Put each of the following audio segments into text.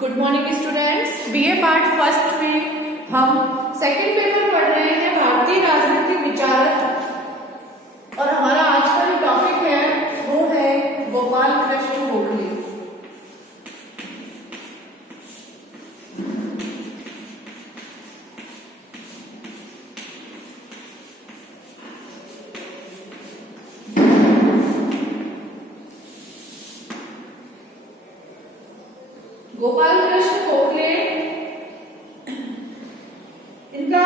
Good morning students. BA part first में हम second paper पढ़ रहे हैं भारतीय राजनीतिक विचारक, और हमारा आज का जो टॉपिक है वो है गोपाल कृष्ण गोखले। गोपाल कृष्ण गोखले, इनका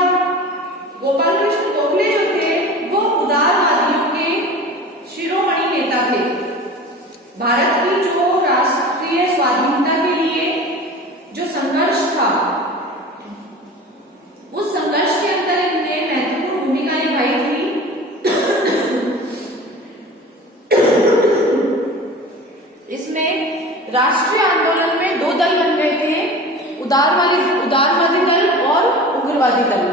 गोपाल कृष्ण गोखले जो थे वो उदारवादियों के शिरोमणि नेता थे। भारत की जो राष्ट्रीय स्वाधीनता के लिए जो संघर्ष था, उस संघर्ष के अंदर इनने महत्वपूर्ण भूमिका निभाई थी। इसमें राष्ट्रीय आंदोलन में दो दल बन गए थे, उदारवादी दल और उग्रवादी दल।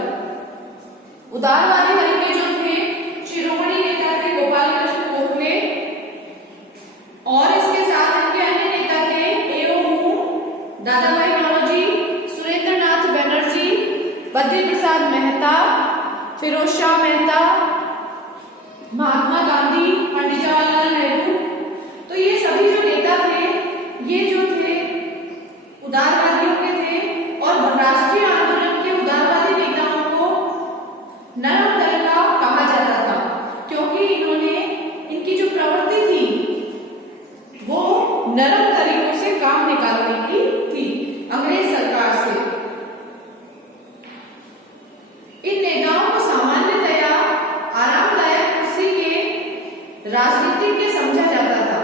उदारवादी दल के जो थे शिरोमणि नेता थे गोपाल कृष्ण गोखले, और इसके साथ इनके अन्य नेता थे एओमू, दादाभाई नौरोजी, सुरेंद्रनाथ बनर्जी, बद्री प्रसाद मेहता, फिरोज शाह मेहता, महात्मा गांधी, पंडित जवाहरलाल नेहरू। तो ये सभी जो नेता थे ये जो थे उदारवादियों के थे, और राष्ट्रीय आंदोलन के उदारवादी नेताओं को नरम दल का कहा जाता था, क्योंकि इन्होंने इनकी जो प्रवृत्ति थी वो नरम तरीकों से काम निकालने की थी अंग्रेज सरकार से। इन नेताओं को सामान्यतया आरामदायक कुर्सी के राजनीतिज्ञ समझा जाता था।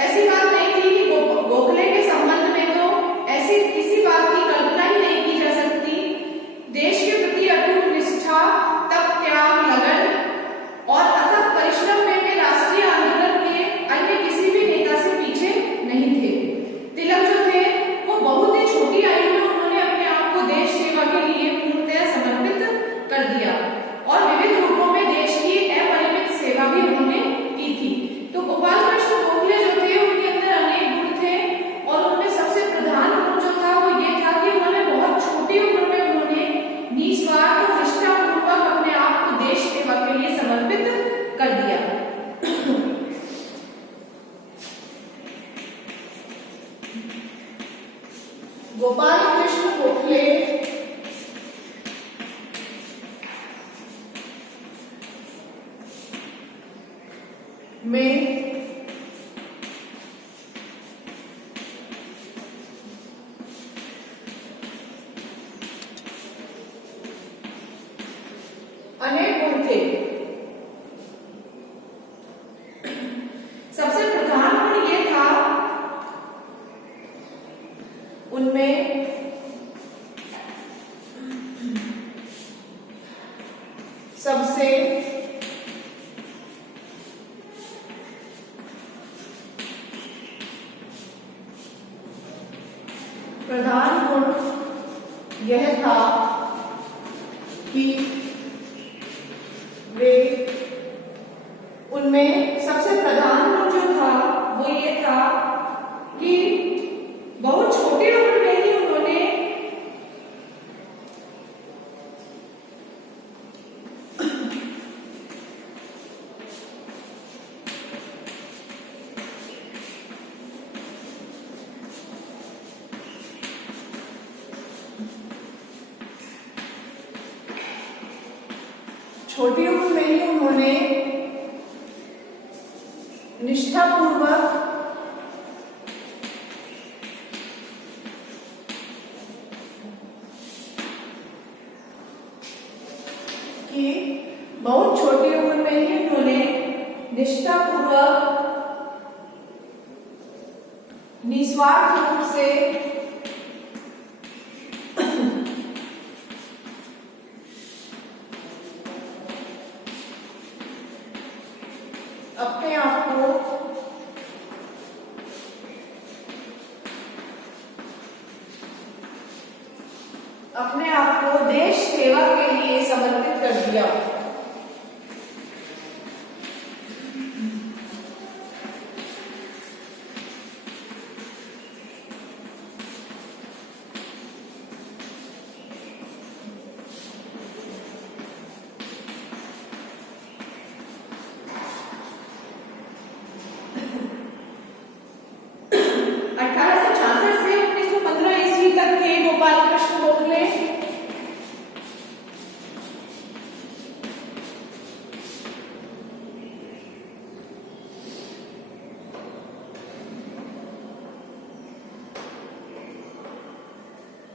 ऐसी बात नहीं थी कि गोखले के संबंध में तो ऐसी किसी बात की कल्पना ही नहीं की जा सकती। देश के प्रति अटूट निष्ठा, तप, त्याग, लगन और अथक परिश्रम में वे राष्ट्रीय आंदोलन के अन्य किसी भी नेता से पीछे नहीं थे। तिलक जो थे वो बहुत ही छोटी आयु में उन्होंने अपने आप को देश सेवा के लिए पूर्णतः समर्पित कर दिया, और विविध रूपों में देश की अपरिमित सेवा भी उन्होंने की थी। तो गोपाल कृष्ण गोखले जो थे उनके अंदर अनेक गुण थे, और उनमें सबसे प्रधान गुण जो था वो ये था कि उन्होंने बहुत छोटी उम्र में उन्होंने निस्वार्थ निष्ठापूर्वक अपने आप को देश सेवा के लिए समर्पित कर दिया। गोपाल कृष्ण गोखले में अनेक गुण थे। सबसे प्रधान गुण ये था उनमें सबसे प्रधान गुण यह था कि वे उनमें सबसे प्रधान गुण जो था वो ये था कि बहुत छोटी उम्र में ही उन्होंने छोटी उम्र में ही उन्होंने निष्ठापूर्वक बहुत छोटी उम्र में ही उन्होंने निष्ठापूर्वक निस्वार्थ रूप से अपने आप को देश सेवा के लिए समर्पित कर दिया। गोपाल कृष्ण गोखले।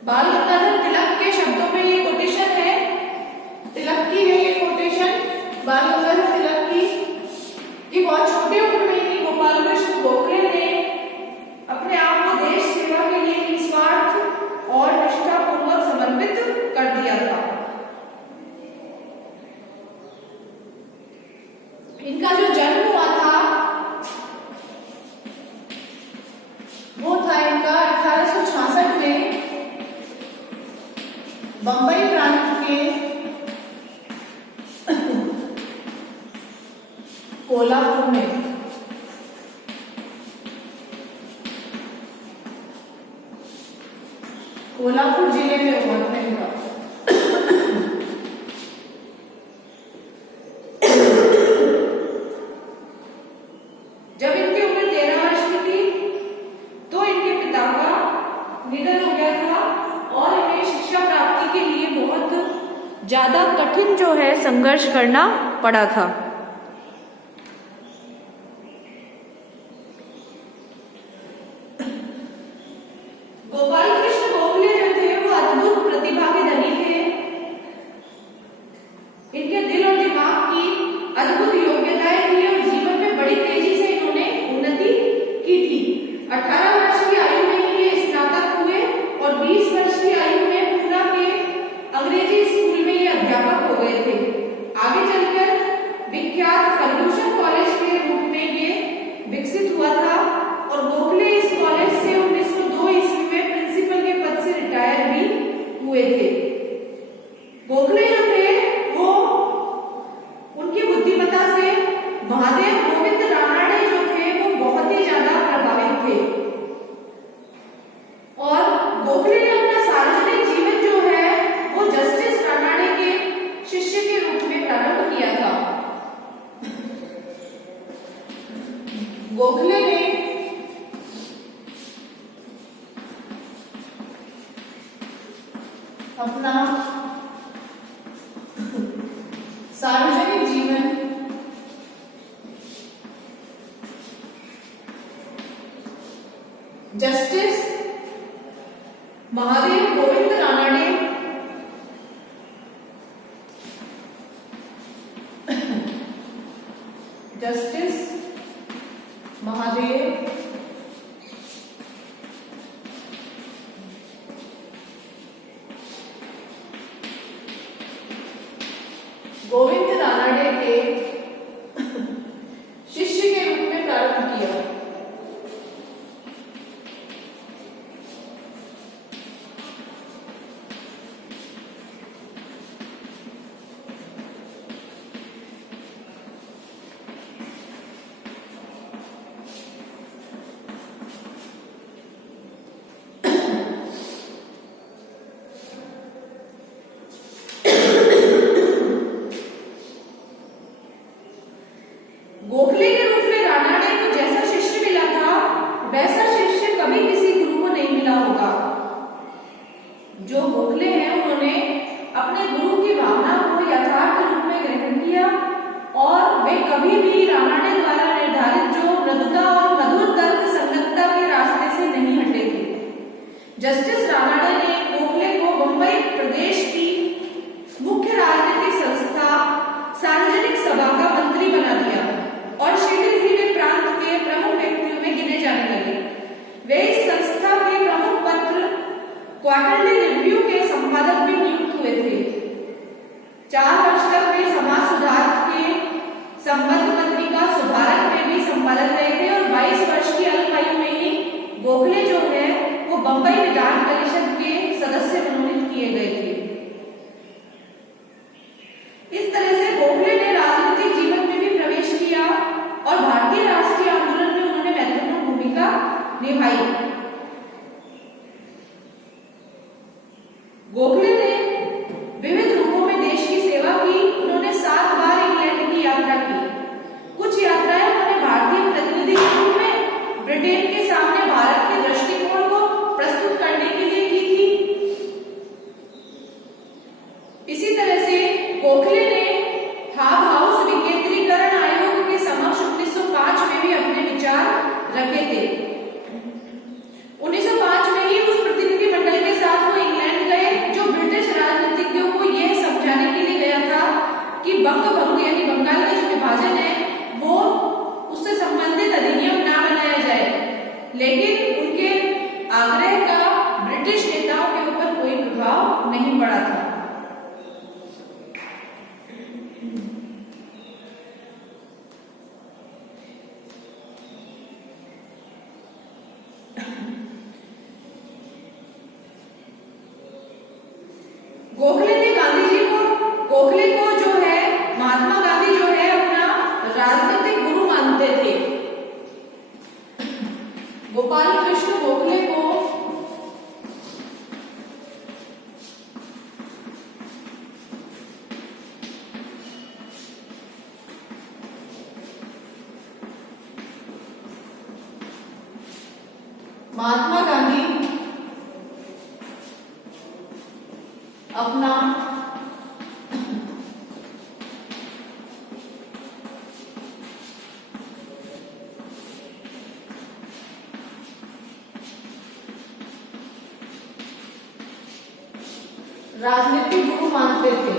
बाल गंगाधर तिलक के शब्दों में ये कोटेशन है, तिलक की है ये कोटेशन बाल गंगाधर तिलक की, कि बहुत छोटे उम्र में ही गोपाल कृष्ण गोखले ने अपने आप को देश सेवा के लिए निस्वार्थ और निष्ठापूर्वक समर्पित कर दिया था। इनका जो जन्म हुआ था वो था इनका 1866 में बंबई प्रांत के कोल्हापुर में। कोल्हापुर जिले में हुआ था इनका। जब इनकी उम्र 13 वर्ष की थी तो इनके पिता का निधन हो गया था और इन्हें शिक्षा प्राप्ति के लिए बहुत ज्यादा कठिन जो है संघर्ष करना पड़ा था। गोपाल कृष्ण गोखले जो थे वो अद्भुत प्रतिभा के धनी थे। इनके दिल और दिमाग की अद्भुत योग्यताएं थी और जीवन में बड़ी तेजी से इन्होंने उन्नति की थी। 18 वर्ष की आयु में ही ये स्नातक हुए और 20 वर्ष की आयु में पूना के अंग्रेजी स्कूल में ये अध्यापक हो गए थे। आगे चलकर विख्यात फर्गूसन कॉलेज के रूप में ये विकसित हुआ था और गोखले इस कॉलेज से 1902 ईस्वी में प्रिंसिपल के पद से रिटायर भी हुए थे। गोखले जो थे वो उनकी बुद्धिमत्ता से महादेव गोविंद रानड़े जो थे वो बहुत ही ज्यादा प्रभावित थे और गोखले ने अपना सार्वजनिक जीवन जो है वो जस्टिस रानड़े के शिष्य के रूप में प्रारंभ किया था। गोखले ने अपना सार्वजनिक जीवन जस्टिस महादेव गोविंद रानड़े जस्टिस महादेव गोविंद रानड़े के शिष्य के रूप में प्रारंभ किया। गोखले के रूप में रानड़े को जैसा शिष्य मिला था वैसा शिष्य कभी किसी गुरु को नहीं मिला होगा। जो गोखले हैं उन्होंने अपने गुरु की भावना को यथार्थ रूप में ग्रहण किया और वे कभी भी रानड़े द्वारा निर्धारित जो मृदुता और मधुर तर्क संगतता के रास्ते से नहीं हटे थे। जस्टिस रानड़े ने गोखले को बंबई प्रदेश की मुख्य राजनीतिक संस्था सार्वजनिक सभा का मंत्री बना दिया और शीघ्र ही वे प्रांत के प्रमुख व्यक्तियों में गिने जाने लगे। वे इस संस्था के प्रमुख पत्र क्वार्टरली रिव्यू के संपादक भी नियुक्त हुए थे। 4 वर्ष तक वे समाज सुधार के संबंध पत्रिका सुधारक में भी संपादक रहे थे और 22 वर्ष की अल्प आयु में ही गोखले जो है वो बंबई विधान परिषद के सदस्य मनोनीत किए गए थे। इस तरह से गोखले ने राजनीतिक जीवन में भी प्रवेश किया और भारतीय राष्ट्रीय आंदोलन में उन्होंने महत्वपूर्ण भूमिका निभाई। गोखले ने विविध रूपों में देश की सेवा की। उन्होंने 7 बार इंग्लैंड की यात्रा की। कुछ यात्राएं उन्होंने भारतीय प्रतिनिधि के रूप में ब्रिटेन के सामने भारत के दृष्टिकोण को प्रस्तुत करने के लिए की थी लेकिन उनके आग्रह का ब्रिटिश नेताओं के ऊपर कोई प्रभाव नहीं पड़ा था। गोखले को जो है महात्मा गांधी जो है अपना राजनीतिक गुरु मानते थे। गोपाल कृष्ण गोखले को महात्मा गांधी अपना राजनीतिक गुरु मानते थे।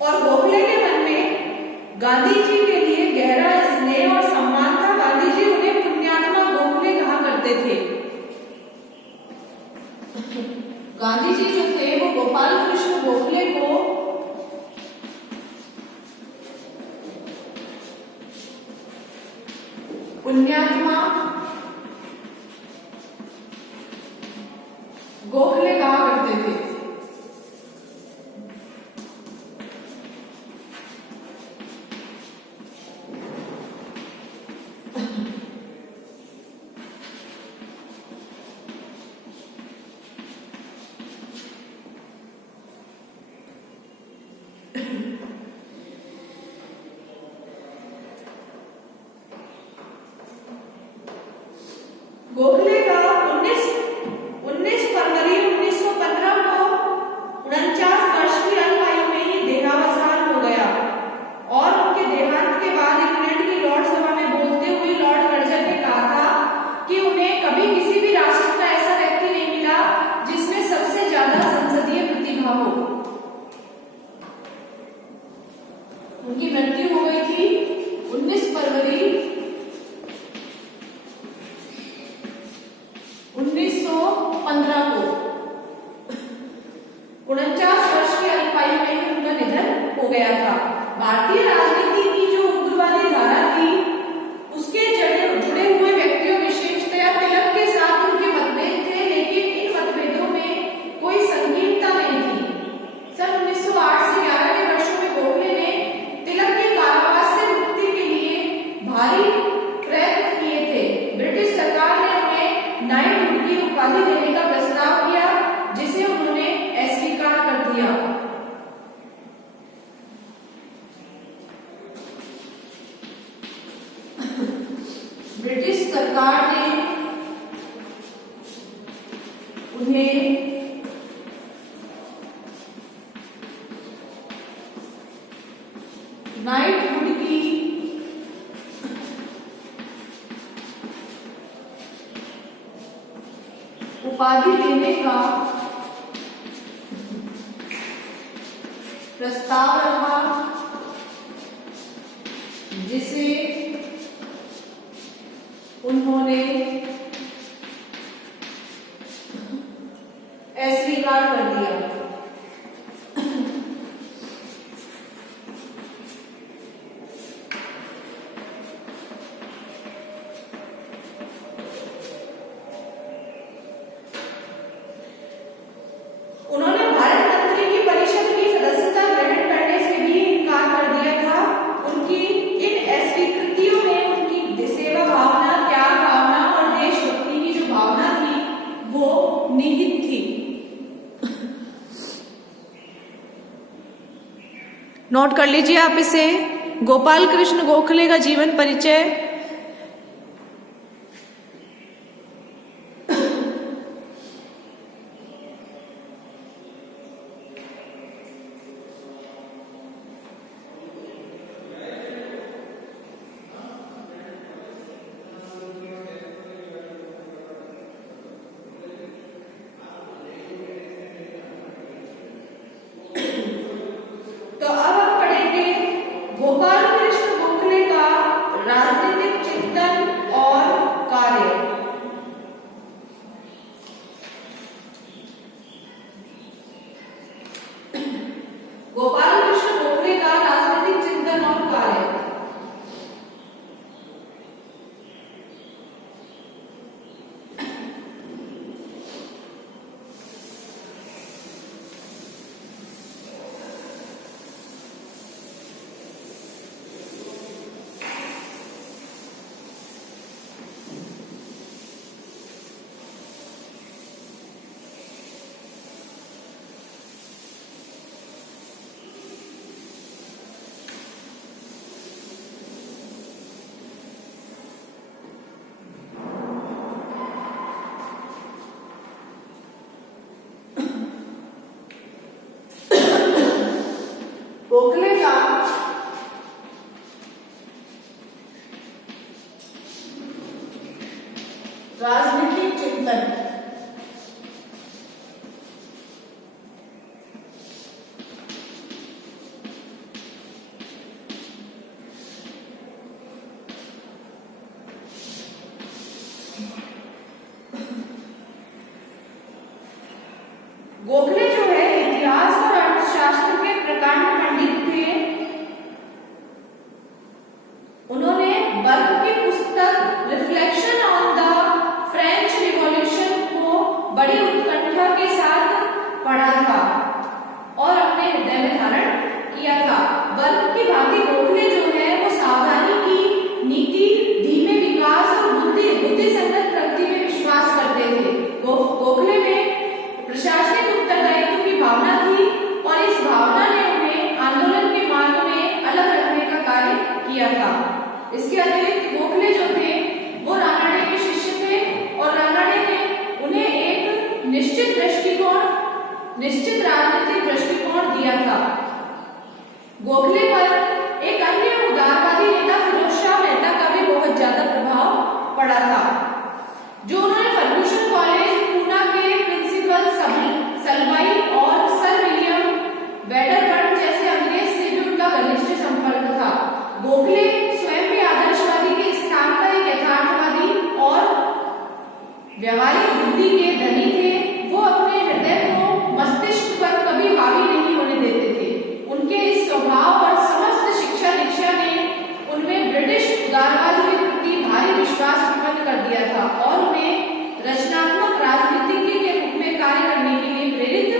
और गोखले के मन में गांधी जी के लिए गहरा स्नेह और सम्मान था। गांधी जी उन्हें पुण्यात्मा गोखले कहा करते थे। गांधी जी जो थे वो गोपाल कृष्ण गोखले को पुण्यात्मा गोखले कहा करते थे। गोखले का 19 फरवरी 1915 को 49 वर्ष की अल्पायु में ही देहावसान हो गया। और उनके देहांत के बाद इंग्लैंड की लॉर्ड सभा में बोलते हुए लॉर्ड कर्जन ने कहा था कि उन्हें कभी किसी भी राष्ट्र का ऐसा व्यक्ति नहीं मिला जिसमें सबसे ज्यादा संसदीय प्रतिभा हो। उनकी मृत्यु हो गई थी 19 फरवरी 1915 को। 49 वर्ष की अल्पायु में ही उनका निधन हो गया था। भारतीय राजनीति की जो उग्रवादी धारा थी उसके जुड़े हुए व्यक्तियों विशेषतया तिलक के साथ उनके मतभेद थे, लेकिन इन मतभेदों में कोई संगीनता नहीं थी। सन 1908 से 11 के वर्षों में गोखले ने तिलक के कारावास से मुक्ति के लिए भारी प्रयत्न किए थे। ब्रिटिश सरकार ने उन्हें नाइटहुड की उपाधि देने का प्रस्ताव किया, जिसे उन्होंने अस्वीकार कर दिया। ब्रिटिश सरकार ने उन्हें नाइटहुड की उपाधि देने का प्रस्ताव रखा, जिसे उन्होंने अस्वीकार कर दिया। उन्होंने भारत मंत्री की परिषद की सदस्यता ग्रहण करने से भी इनकार कर दिया था। उनकी इन अस्वीकृतियों में उनकी सेवा भावना, त्याग भावना और देशभक्ति की जो भावना थी वो निहित थी। नोट कर लीजिए आप इसे। गोपाल कृष्ण गोखले का जीवन परिचय। तो अब हम पढ़ेंगे किया था। इसके अतिरिक्त गोखले जो थे वो रानडे के शिष्य थे और रानडे ने उन्हें एक निश्चित राजनीतिक दृष्टिकोण दिया था। गोखले पर एक अन्य उदारवादी नेता फिरोज शाह मेहता का भी बहुत ज्यादा प्रभाव पड़ा था, जो उन्होंने फर्गुसन कॉलेज पूना के प्रिंसिपल सलवाई और सर विलियम वेडरबर्न जैसे अंग्रेज से भी उनका घनिष्ठ संपर्क था। गोखले स्वयं भी आदर्शवादी के स्थान पर एक यथार्थवादी और व्यवहारिक बुद्धि के धनी थे। वो अपने हृदय को मस्तिष्क पर कभी हावी नहीं होने देते थे। उनके इस स्वभाव और समस्त शिक्षा दीक्षा ने उनमें ब्रिटिश उदारवाद के प्रति भारी विश्वास उत्पन्न कर दिया था और उन्हें रचनात्मक राजनीतिज्ञ के रूप में कार्य करने के लिए प्रेरित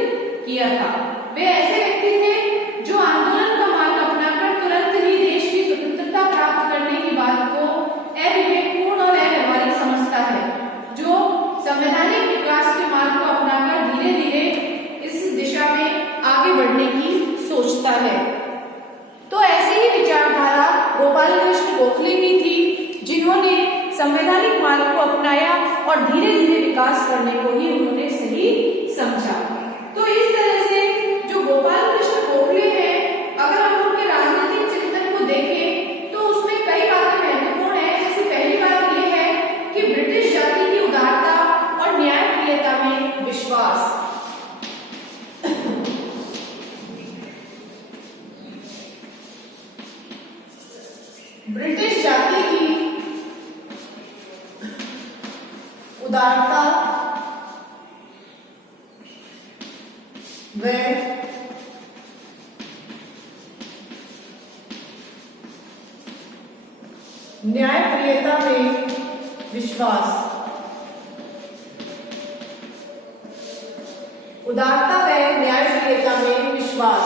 किया था। वे ऐसे व्यक्ति थे जो आंदोलन का मार्ग अपनाकर तुरंत ही देश की स्वतंत्रता प्राप्त करने की बात को अविवेकपूर्ण और अव्यवहारिक समझता है, जो संवैधानिक विकास के मार्ग को अपनाकर धीरे धीरे इस दिशा में आगे बढ़ने की सोचता है। तो ऐसे ही विचारधारा गोपाल कृष्ण गोखले की थी, जिन्होंने संवैधानिक मार्ग को अपनाया और धीरे धीरे विकास करने को ही उन्होंने सही समझा। तो इस तरह से जो गोपाल कृष्ण गोखले हैं, अगर हम उनके राजनीतिक चिंतन को देखें तो उसमें कई बातें महत्वपूर्ण है। जैसे पहली बात यह है कि ब्रिटिश जाति की उदारता और न्यायप्रियता में विश्वास। ब्रिटिश जाति की उदारता व न्यायप्रियता में विश्वास। उदारता व न्यायप्रियता में विश्वास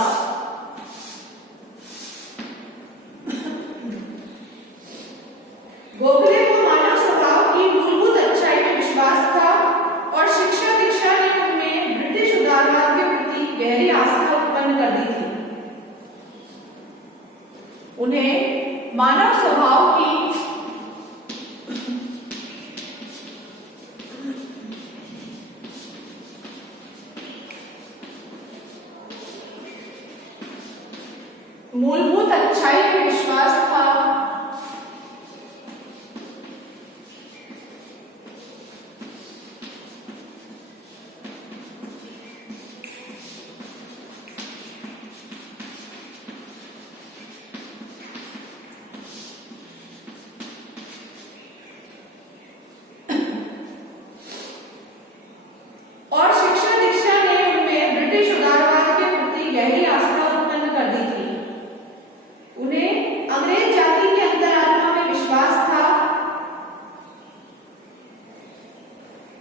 गोखले को मानव स्वभाव की मूलभूत अच्छाई में विश्वास था और शिक्षा दीक्षा ने उनमें ब्रिटिश उदारवाद के प्रति गहरी आस्था उत्पन्न कर दी थी। उन्हें मानव स्वभाव की मूलभूत अच्छाई में विश्वास था और शिक्षा दीक्षा ने उनमें ब्रिटिश उदारवाद के प्रति गहरी आस्था उत्पन्न कर दी थी। उन्हें अंग्रेज जाति के अंतरात्मा में विश्वास था।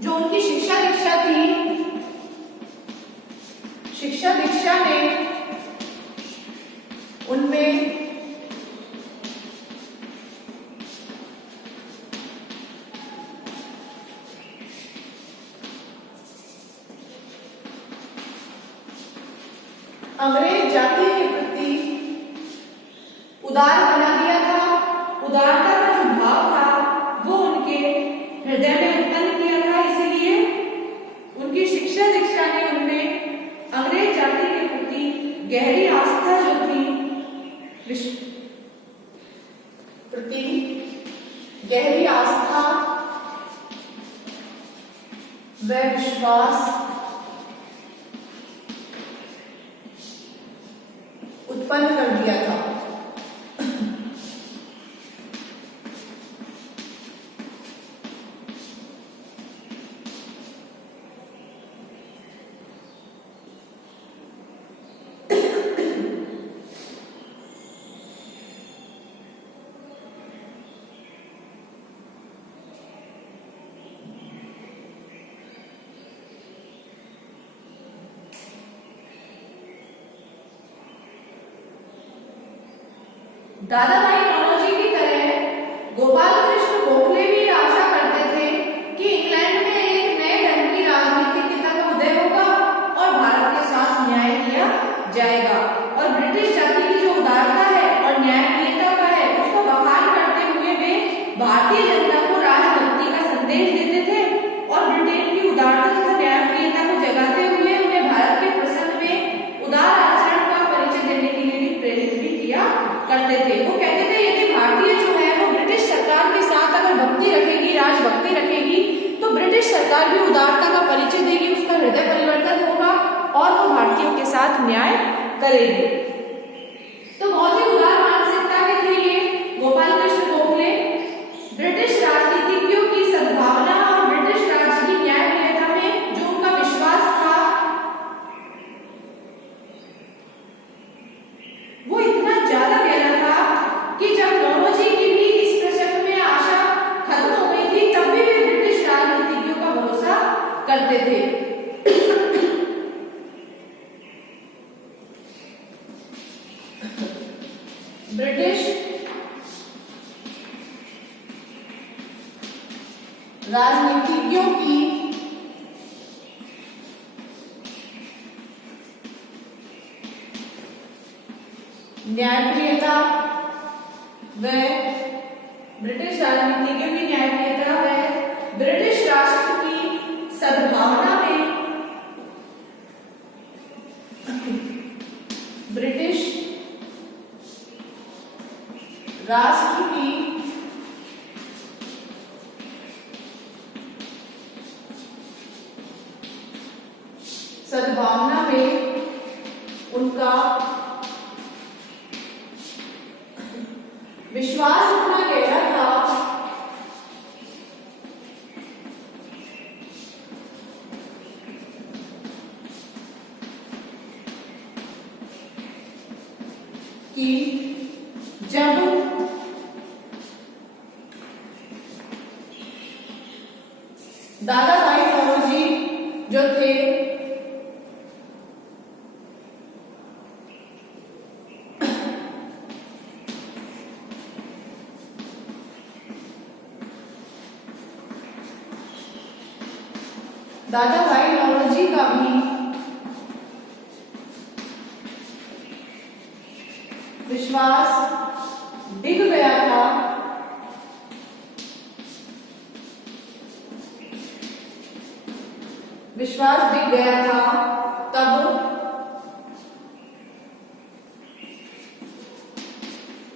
जो उनकी शिक्षा दीक्षा थी, शिक्षा दीक्षा ने उनमें अंग्रेज जाति के प्रति उदार बना दिया था। उदारता का जो भाव था वो उनके हृदय में उत्पन्न किया था। इसीलिए उनकी शिक्षा दीक्षा ने उनमें अंग्रेज जाति के प्रति गहरी आस्था जो थी, प्रति गहरी आस्था व विश्वास उत्पन्न कर दिया था। दादाभाई नौरोजी की तरह गोपाल कृष्ण गोखले भी आशा करते थे कि इंग्लैंड में एक नए ढंग की राजनीतिज्ञता का उदय होगा और भारत के साथ न्याय किया जाएगा और ब्रिटिश जाति की जो उदारता है और न्यायप्रियता का है उसका थे। वो कहते थे यदि भारतीय जो है वो ब्रिटिश सरकार के साथ अगर भक्ति रखेगी, राजभक्ति रखेगी, तो ब्रिटिश सरकार भी उदारता का परिचय देगी, उसका हृदय परिवर्तन होगा और वो भारतीयों के साथ न्याय करेगी। तो बहुत ही उदार मानसिकता के थे ये गोपाल कृष्ण गोखले। ब्रिटिश राजनीतिज्ञों की सद्भावना और ब्रिटिश राज की न्यायप्रियता में जो उनका विश्वास था वो इतना ज्यादा गहरा था कि जब नौरोजी की भी इस प्रसंग में आशा खत्म हो गई थी, तब भी वे ब्रिटिश राजनीतिज्ञों का भरोसा करते थे। ब्रिटिश राजनीतिज्ञों की न्यायप्रियता व ब्रिटिश राजनीतिज्ञों की न्यायप्रियता व ब्रिटिश राष्ट्र की सद्भावना में ब्रिटिश राष्ट्र की सद्भावना में उनका विश्वास इतना गहरा था कि जब दादा भाई नौरोजी जो थे दादा भाई नौरोजी का भी विश्वास डिग गया था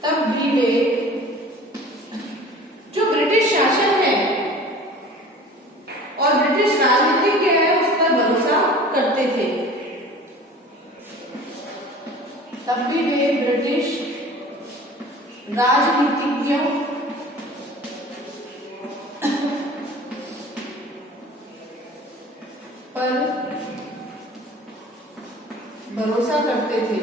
तब भी वे जो ब्रिटिश शासन है और ब्रिटिश राजनीतिज्ञ है उस पर भरोसा करते थे। तब भी वे ब्रिटिश राजनीतिज्ञों पर भरोसा करते थे।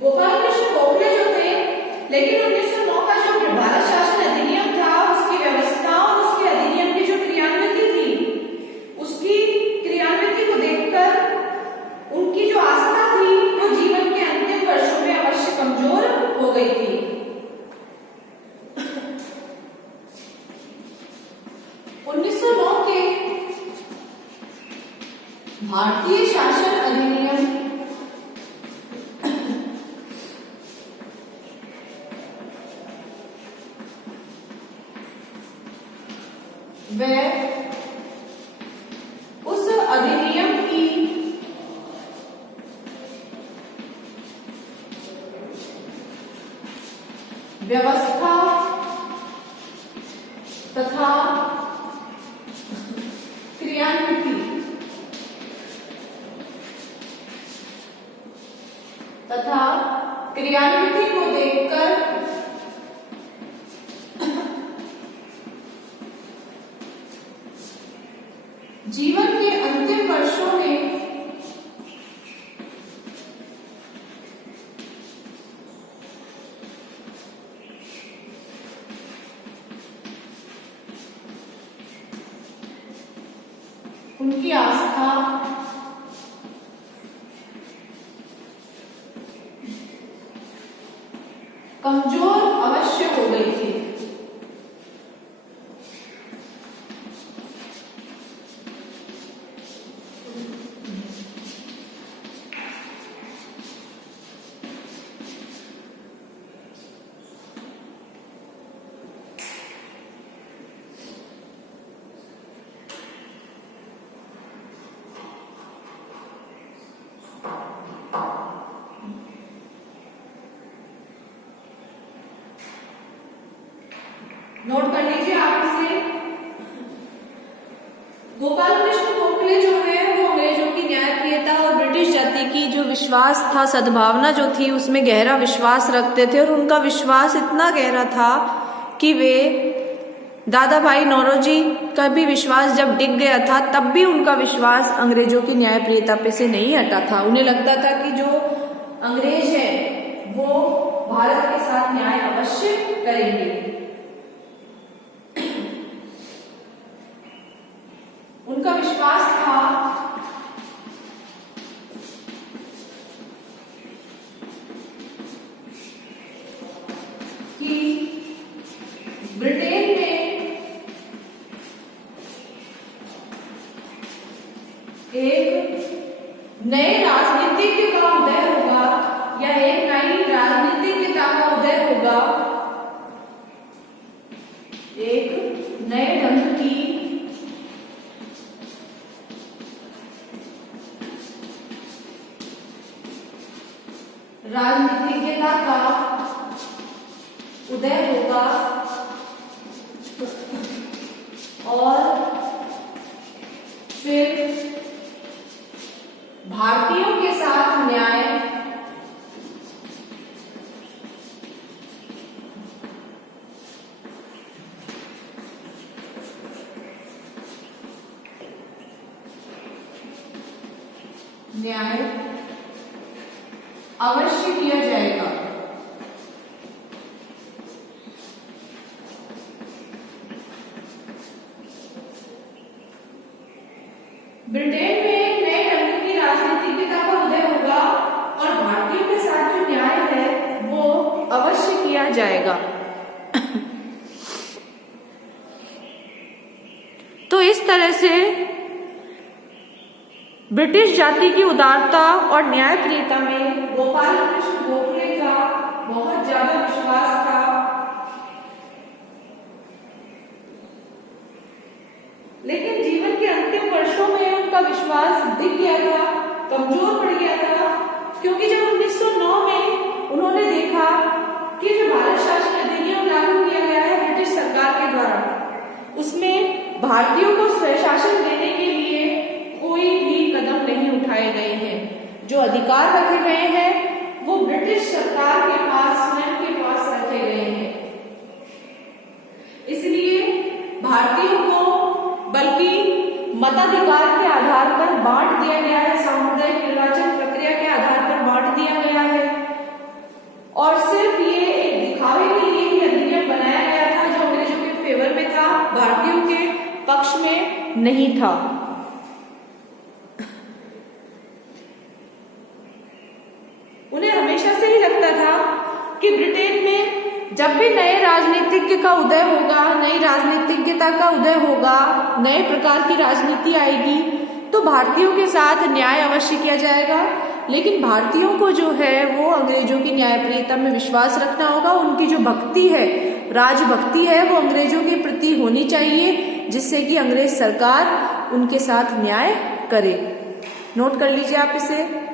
गोपाल कृष्ण गोखले जो थे, लेकिन 1909 का जो भारत शासन अधिनियम था, उसकी व्यवस्था और उसके अधिनियम की जो क्रियान्विति थी, उसकी क्रियान्विति को देखकर उनकी जो आस्था थी वो जीवन के अंतिम वर्षों में अवश्य कमजोर हो गई थी। 1909 के भारतीय शासन अधिनियम वे उस अधिनियम की व्यवस्था तथा क्रियान्विति को देखकर जीवन के अंतिम वर्षों में उनकी आस्था कमजोर अवश्य हो गई थी। नोट कर लीजिए आप इसे। गोपाल कृष्ण गोखले जो है वो अंग्रेजों की न्यायप्रियता और ब्रिटिश जाति की जो विश्वास था, सद्भावना जो थी, उसमें गहरा विश्वास रखते थे। और उनका विश्वास इतना गहरा था कि वे दादा भाई नौरोजी का भी विश्वास जब डिग गया था तब भी उनका विश्वास अंग्रेजों की न्यायप्रियता पे से नहीं हटा था। उन्हें लगता था कि जो अंग्रेज है वो भारत के साथ न्याय अवश्य करेंगे। उनका विश्वास था कि ब्रिटेन में एक नए राजनीतिज्ञ का उदय होगा या एक नई राजनीतिज्ञता का उदय होगा, एक नए ढंग की राजनीतिज्ञता का उदय होगा और फिर भारतीयों के साथ न्याय अवश्य किया जाएगा। ब्रिटेन में एक नए ढंग की राजनीतिज्ञता का उदय होगा और भारतीयों के साथ जो न्याय है वो अवश्य किया जाएगा। तो इस तरह से ब्रिटिश जाति की उदारता और न्यायप्रियता में गोपाल कृष्ण गोखले का बहुत ज्यादा विश्वास था। लेकिन जीवन के अंतिम वर्षों में उनका विश्वास दिख गया था, कमजोर पड़ गया था, क्योंकि जब 1909 में उन्होंने देखा कि जो भारत शासन अधिनियम लागू किया गया है ब्रिटिश सरकार के द्वारा, उसमें भारतीयों को स्वशासन देने के लिए कोई भी कदम नहीं उठाए गए हैं। जो अधिकार रखे गए हैं वो ब्रिटिश सरकार के पास, स्वयं के पास रखे गए हैं। इसलिए भारतीयों को बल्कि मताधिकार के आधार पर बांट दिया गया है, सामुदायिक निर्वाचन प्रक्रिया के आधार पर बांट दिया गया है और सिर्फ ये एक दिखावे के लिए ही अधिनियम बनाया गया था जो अंग्रेजों के फेवर में था, भारतीयों के पक्ष में नहीं था। उन्हें हमेशा से ही लगता था कि ब्रिटेन में जब भी नए राजनीतिज्ञ का उदय होगा, नई राजनीतिज्ञता का उदय होगा, नए प्रकार की राजनीति आएगी तो भारतीयों के साथ न्याय अवश्य किया जाएगा। लेकिन भारतीयों को जो है वो अंग्रेजों की न्यायप्रियता में विश्वास रखना होगा। उनकी जो भक्ति है, राजभक्ति है, वो अंग्रेजों के प्रति होनी चाहिए, जिससे कि अंग्रेज सरकार उनके साथ न्याय करे। नोट कर लीजिए आप इसे।